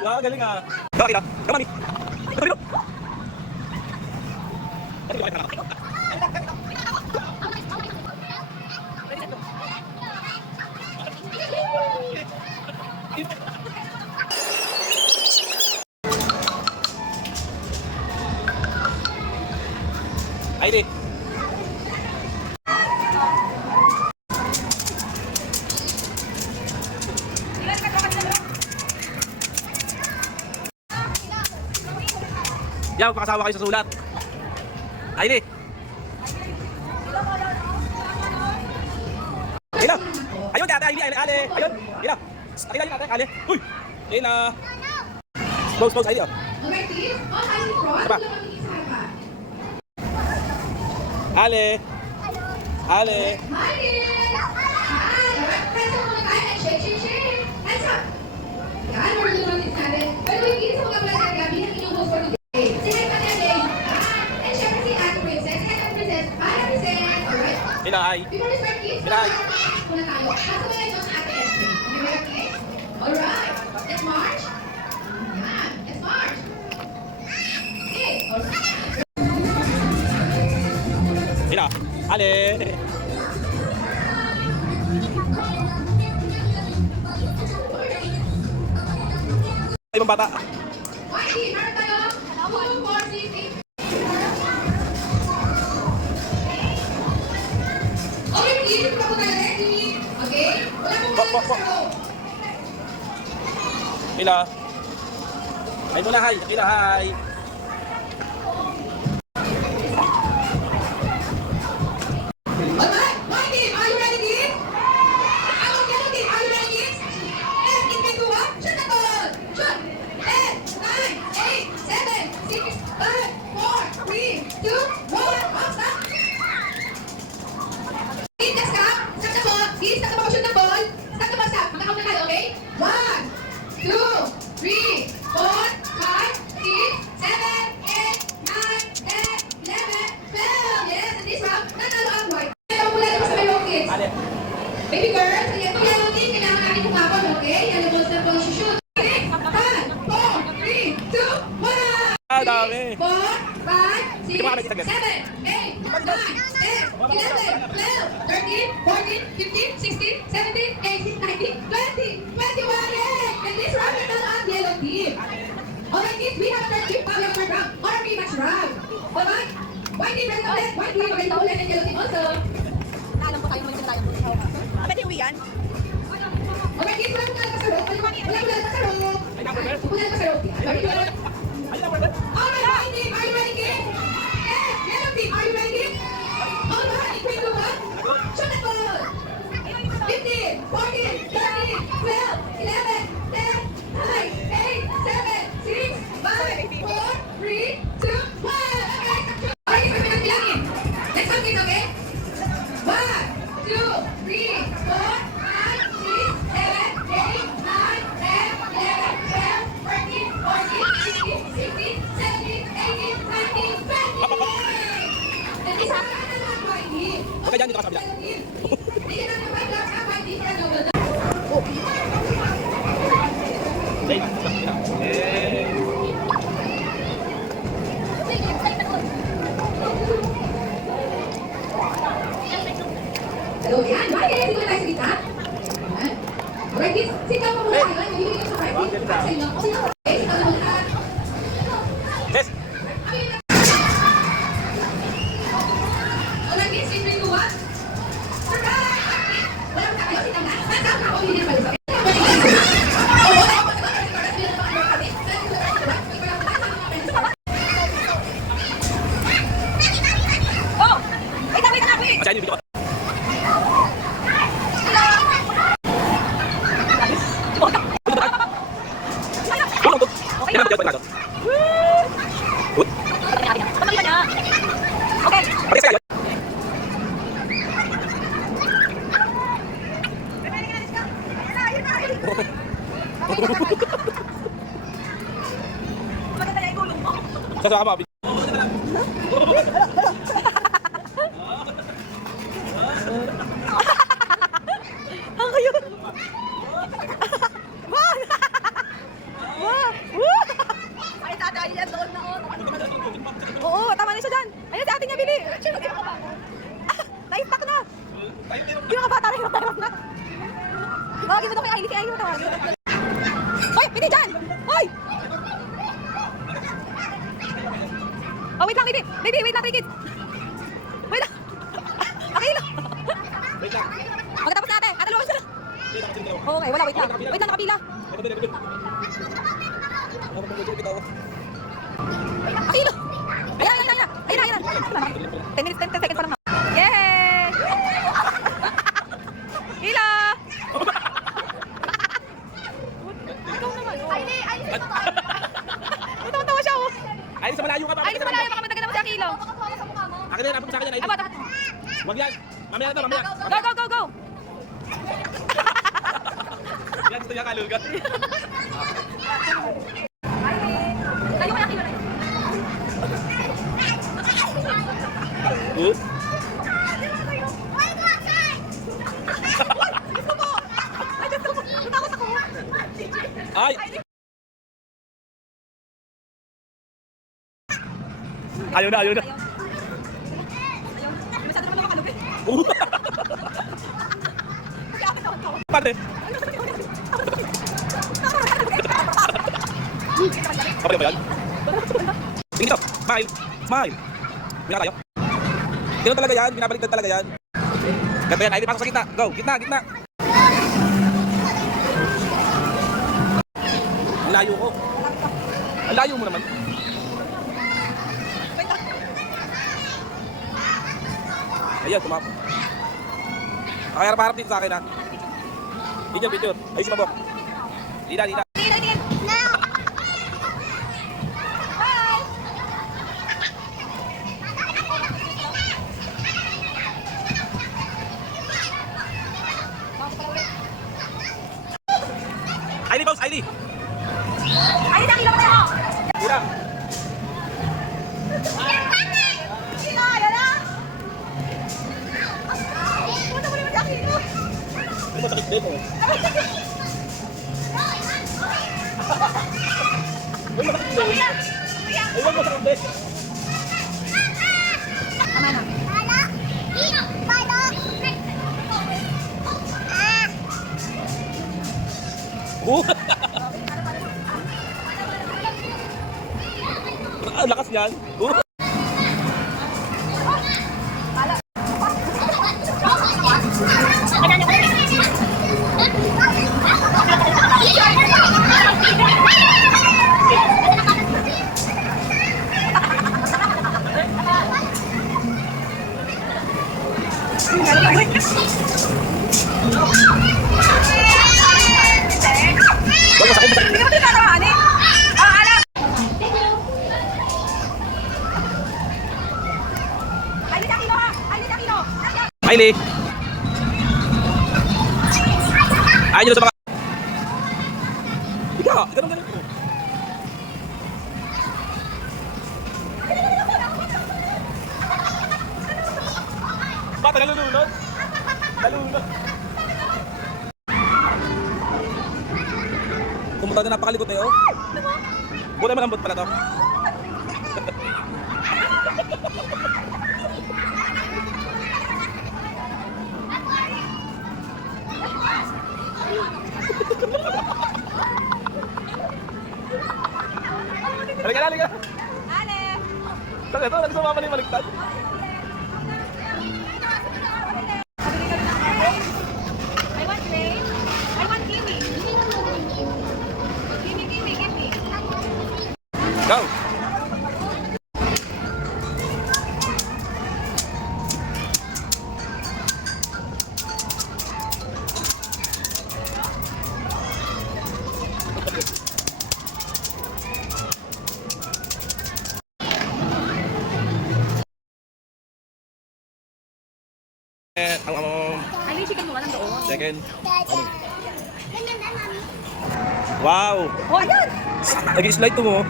Wah, galing ah. Bakit ah? Come on. Ito. Ay, di. Yan, pakasawa kayo sa sulat. Ay, di. Ila. Ayun, dati, Ali. Ayun. Ila. Ila yung ate, Ali. Uy. Ila. Close, ay, di. Apa? Ale. Ale. Inay. Inay. Alright, let's march. Yeah, let's march. Okay, alright. Ina. Ale. Ibang bata. Okay, meron tayo. 2, 4, 6, 8. Okay, mag-iisip ka muna. Ready? Okay? Wala mong Po. sa row. Ila. Ay muna, hi. Ila, hi. Alright, my team, are you ready, kids? Our yellow team, are you ready, kids? And in big two, shoot the ball. Shoot. 10, 9, 8, 7, 6, 5, 4, 3, 2, 1. Off, stop. Kids, let's go. Stop the ball. Kids, stop the ball. Shoot the ball. Stop the ball, stop. Mag-count na tayo, okay? 1, 2, 3, 4, 5, 6, 7, 8, 9, 10, 11, 12. Yes, and this round, nanalo ang white. Ito mula naman sa yellow kids. Ale. Baby girl, so itong yellow team, kailangan natin kumapon, okay? Yellow balls na po shoot. 6, 5, 4, 3, 2, 1. Ah, dami. 4, 5, 6, Hindi mo kami itagad. 7, 8, 9, 10, 11, 12, 13, 14, 15, 16, 17, 18, 19, 20, 21, yes! And this round is not on yellow team. Alright kids, we have a third team, power third round, or a rematch round. Alright? White team, ready to ulit. White team, ready to ulit, and yellow team also. Alam ko tayo, mag-isa tayo. Pwede uwi yan? Okay, kids, wala mo sa rope. Wala sa rope. Wala sa rope. Very good. Alright, white team, are you ready, kids? Yes, yellow team, are you ready, kids? Alright, in 3, 2, 1. Shoot the ball. 15, 14, 13, 12, 11, 10, 9, 8, 7, 6, 5, 4, 3, 2, 1. Okay, okay, pwede natin bilangin. Let's count kids, okay? 1, 2, 3, 4, 5, 6, 7, 8, 9, 10, 11, 12, 13, 14, 15, 16, 17, 18, 19, 20. And this round, nanalo ang white team. Okay, dyan, dito ka sa kabila. Bigyan natin ng white gloves ang white team para double. Hello, yan. Bakit kaya dito tayo sa gitna? Ayan. Alright, kids. Sit down po muna tayo. Nabibigay ko sa party. At sa inyo. Okay, sit down na muna. Yes. Alright, kids. In 3, 2, 1. Surprise! Walang tayo. Sit down na. Sit down na. O, hindi na pala. Oh! Wait lang, wait. Masaya yung video ko. Yan ang video ko. Good. Pamalihan niya. Okay. Pati sa'yo. kasama. Ang cute! Wow! Wow! Woo! Ay, tatay yan doon na Oo, tama na siya dyan. Ayun, sa atin niya, Billy. Naipak na. Di ba ka bata? Naipak na. Tawagin mo to kay Ailey. Si Ailey mo tawagin. Hoy, Billy dyan! Hoy! Oh, wait lang, Baby. Baby, wait lang, 3 kids. Wait lang. Okay lang. Wait lang. Pagkatapos natin, katalawang sila. Oo, okay, wala, wait lang. Wait lang, nakapila. Pakilo. Ayan, ayan, ayan. Ayan, ayan. 10 minutes, 10 seconds pa lang. Yay! Hila! Ikaw naman. Ay, tawa siya, oh. Ay, sa malayo ka pa. Ay, sa malayo, baka matagal naman siya kilo. Akin na yan, apot sa akin yan. Aba, takat. Wag yan. Mamaya na to, mamaya. Go, go, go, go. Yan, gusto niya kalul ka. Tayo kaya kilo na yun. Gusto mo. Ay, gusto mo. Natakot ako. Ay! Ayaw na, ayaw na. Ayaw. Masyado naman makakalog eh. Pate. Kapag ba yan? Tingin ito. Smile. Smile. Bina tayo. Ganun talaga yan. Binabaliktad talaga yan. Ganto yan. Ay, pasok sa gitna. Go. Gitna, gitna. Ang layo ko. Ang layo mo naman. Ayan, tumapa. Okay, harap-harap dito sa akin, ha. Picture, picture. Ayos si Mabok. Dida, dida. Ailey, boss, Ailey. Ay, nakilo mo tayo. Dida. Kilo, yan na. Pumunta mo naman sa kilo. Ano masakit din, oh. Ay, masakit din. Ay, wag masakit din. Tama na. Ang lakas niyan. Wag masakit, masakit. Hindi ka ba tinatawahan eh? Alam. Ay, sa kilo ha. Ay, sa kilo. Ailey. Ayaw nyo sa mga... Ika, ganun. Bata, nalulunod? Nalulunod. Pumunta na napakalikot na yun. Buti malambot pala to. Halika na, halika. Ale. Saan ito? Nagsama pa na yung baliktad. I want grape. I want kiwi. Kiwi, kiwi, kiwi. Go! Ay, chicken mo ka lang doon. Second. Wow! Oh, ayan! Nag-slide to mo.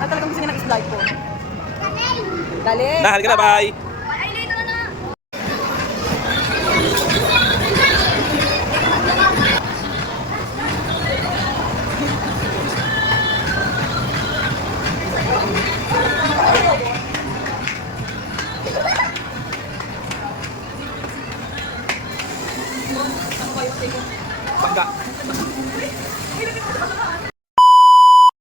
Ay, talagang gusto niya ng slide po. Galing. Na, halika na, bye.